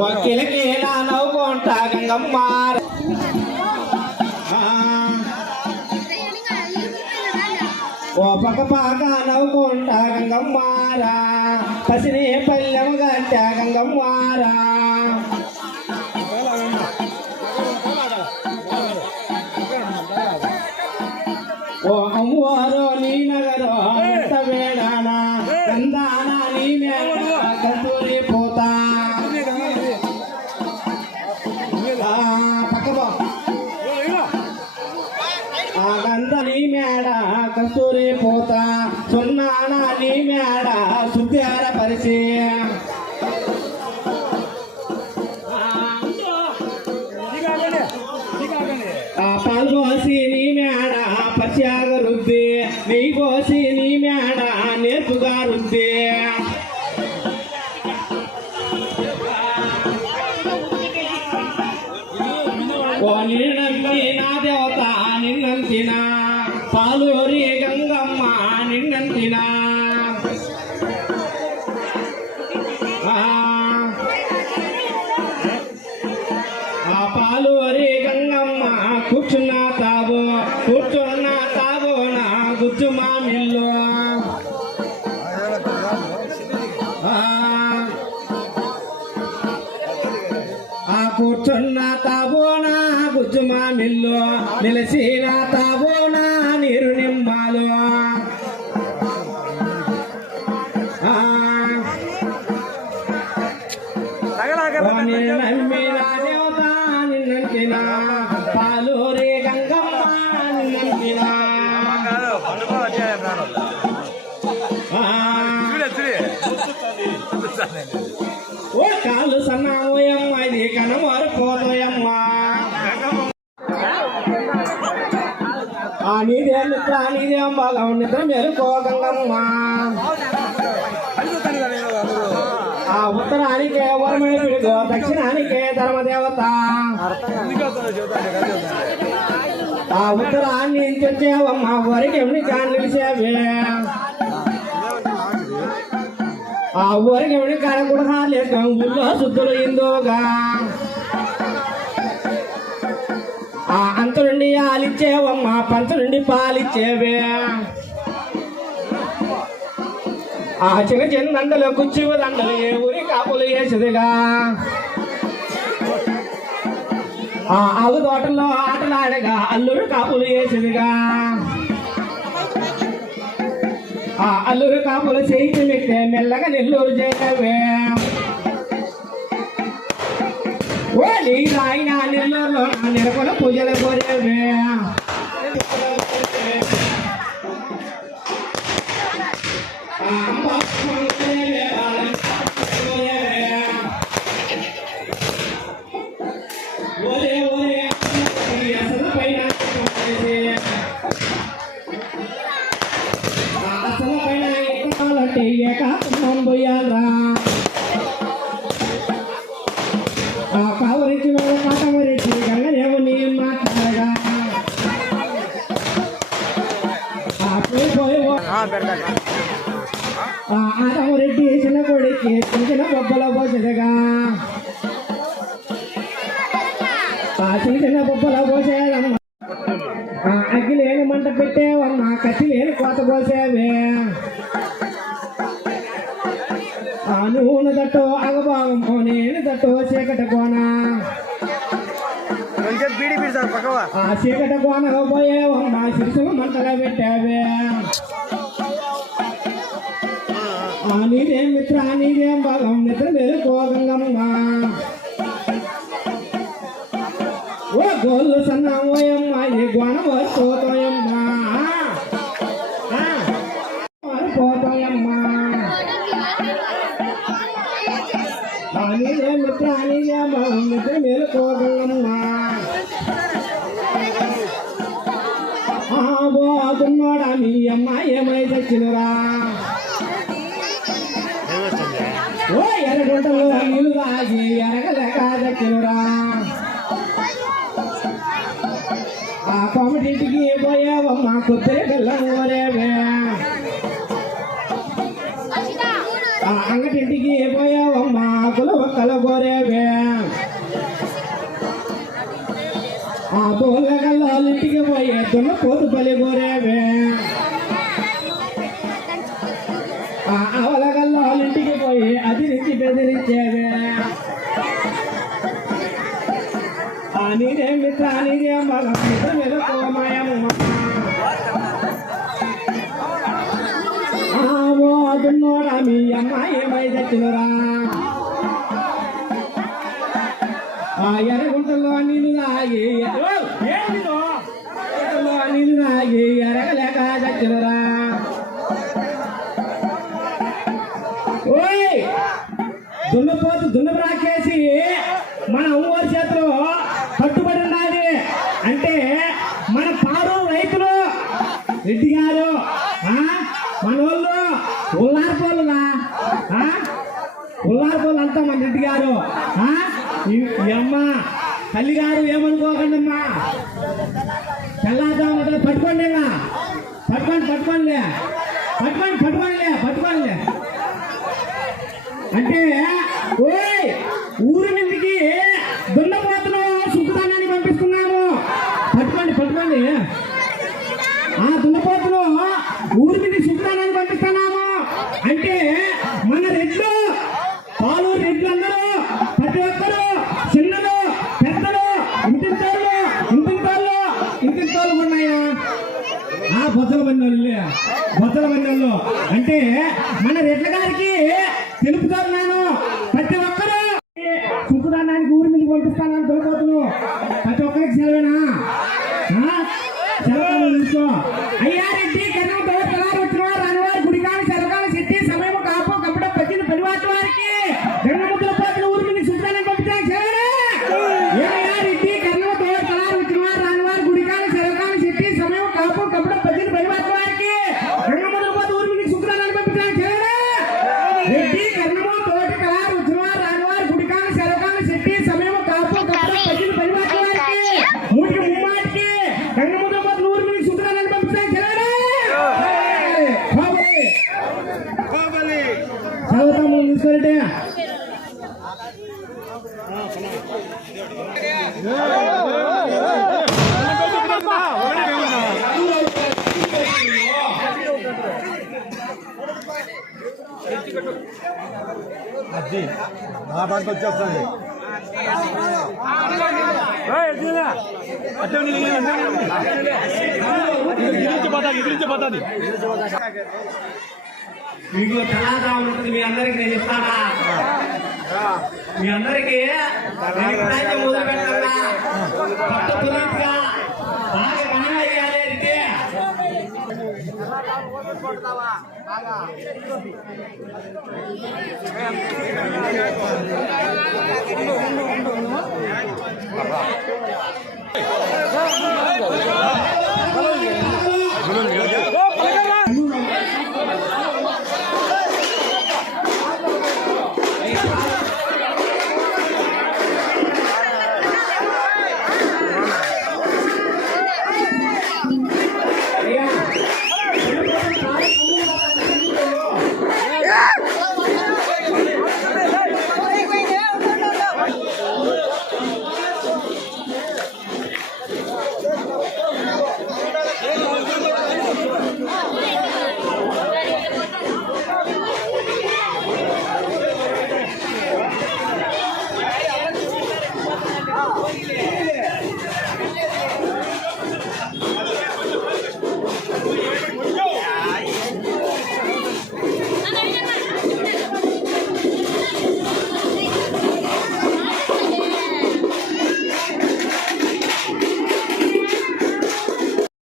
వకీలకి నా నవ్వుకుంటా గంగమ్మారా. ఓ పక్క పాక నవ్వుకుంటా గంగమ్మారా. పసిని పల్లెం గట్టా గంగమ్మారా. ఆ నీ మేడ పచ్చాగ రుద్ది నీ కోసి నీ మేడ నేర్పుగా రుద్ది. ఓ నిన్నంతి నా దేవత నిన్నంతిన పాలూరి గంగమ్మ నిలుచున్న తాబోనా గుజ్జుమా మామిల్లు నిలిచిన తాబోనా నీరు నిమ్మాలు. ఓ నిన్ను నమ్మిన దేవత నిన్నంటిన పాలూరి గంగమ్మ నిన్నంటిన. ఓ కాళ్ళు సన్నామోయమ్మ ఇది పోతోయమ్మ ఆ నీదే నిద్ర నీదేం బాగా నిద్ర మెరుకోగంగమ్మ ఆ ఉత్తరానికే వరమణి పిడుగు దక్షిణానికే ధర్మదేవత. ఆ ఉత్తరాన్ని నుంచి వరికి ఎన్ని కాని నిలిచేవే ఆ ఊరికి ఎవరి కాడ కూడా హాలేక ఊళ్ళో శుద్ధులు ఇందోగా ఆ అంత నుండి ఆలిచ్చేవమ్మ పంచ నుండి పాలిచ్చేవే. ఆ చిన్న చిన్న దండలు కుచ్చివ దండలు ఏ ఊరి కాపులు వేసేదిగా? ఆ ఆవు తోటల్లో ఆటలాడగా అల్లుడు కాపులు వేసేదిగా? ఆ అల్లురు కాపులు చేయి మెక్తే మెల్లగా నెల్లూరు చేయవే ఓ నీ రాయిన నెల్లూరులో నా నెలకొల పూజలు కోరేవే పోయి పో- ఆ ఆటమరెడ్డి చిన్న కొడుకి చిన్న చిన్న బొబ్బల పోసేదగా ఆ చిన్న చిన్న బొబ్బల పోసేదమ్మ ఆ అగ్గి లేని మంట పెట్టేవమ్మా కత్తి లేని కోత పోసేవే ఆ నూనె తట్టు అగభాగము నేను తట్టు చీకట కోన కొంచెం బీడి బీడి సార్ పక్కవా ఆ చీకట కోనగా పోయేవమ్మా శిరుసులు మంటగా పెట్టావే ఆ నీదేం మిత్ర నీదేం భాగం నిద్ర మెరుకోగంగమ్మా ఓ గోళ్ళు సన్నామోయమ్మ ఈ గోన పోతోయమ్మా పోతోయమ్మా నీదే మిత్ర నీదే భాగం నిద్ర మెరుకోగంగమ్మా మీ అమ్మ ఏమై తెచ్చినరా? ఓ ఎర్రగుంటలో నీళ్ళు తాగి ఎరగలేక చచ్చినరా ఆ కొమ్మటింటికి పోయావమ్మ కొద్దిరే బెల్లవరేవే ఆ అంగటింటికి పోయావమ్మ కుల ఒక్కల కోరేవే ఆ బోలగల్లోలింటికి పోయే దున్న పోతు పలి కోరేవే. ఏమై తెచ్చినరా ఆ ఎర్రగుంటలో నీళ్ళు తాగి నీళ్ళు తాగి ఎరగలేక చచ్చినరా ఓయ్! దున్నపోతు దున్నబ్రాకేసి మన అమ్మవారి చేతిలో కట్టుబడి ఉండాలి అంటే మన పారు రైతులు రెడ్డి గారు ఆ, మన వాళ్ళు ఉల్లారపోలుగా ఉల్లారపోలు అంతా మన రెడ్డి గారు ఆ, ఈ ఈ అమ్మ తల్లి గారు ఏమనుకోకండి అమ్మా తెల్లాదామతో పట్టుకోండి ఇంకా పట్టుకోండి పట్టుకోండిలే పట్టుకోండి పట్టుకోండిలే పట్టుకోండిలే అంటే ఓయ్ ఊరిని మీదకి దున్నపోతను సుఖదానాన్ని పంపిస్తున్నాము పట్టుకోండి పట్టుకోండి ఆ దున్నపోతును ఊరి మీద సుఖదానాన్ని పంపిస్తున్నాము అంటే మన రెడ్లు పాలూరు రెడ్లు అందరూ ప్రతి ఒక్కరు చిన్నలు పెద్దలు ఇంటింతోళ్ళు ఇంటింతోళ్ళు ఇంటింతోళ్ళు ఉన్నాయా బొజ్జల బొచ్చల బండి బొచ్చల బండి అంటే మన రెడ్ల గారికి తెలుపుతారు నేను ప్రతి ఒక్కరు. సుఖదానానికి ఊరి మీద పంపిస్తానని తెలుపుతున్నాను అది నా బండి వచ్చేస్తుంది. మీకు ఉంటుంది మీ అందరికి నేను ఇస్తానా మీ అందరికీ రాజ్యం మొదలు పెట్టాలా కొత్త పురుషుగా బాగా పని చేయాలి అంటే Yeah.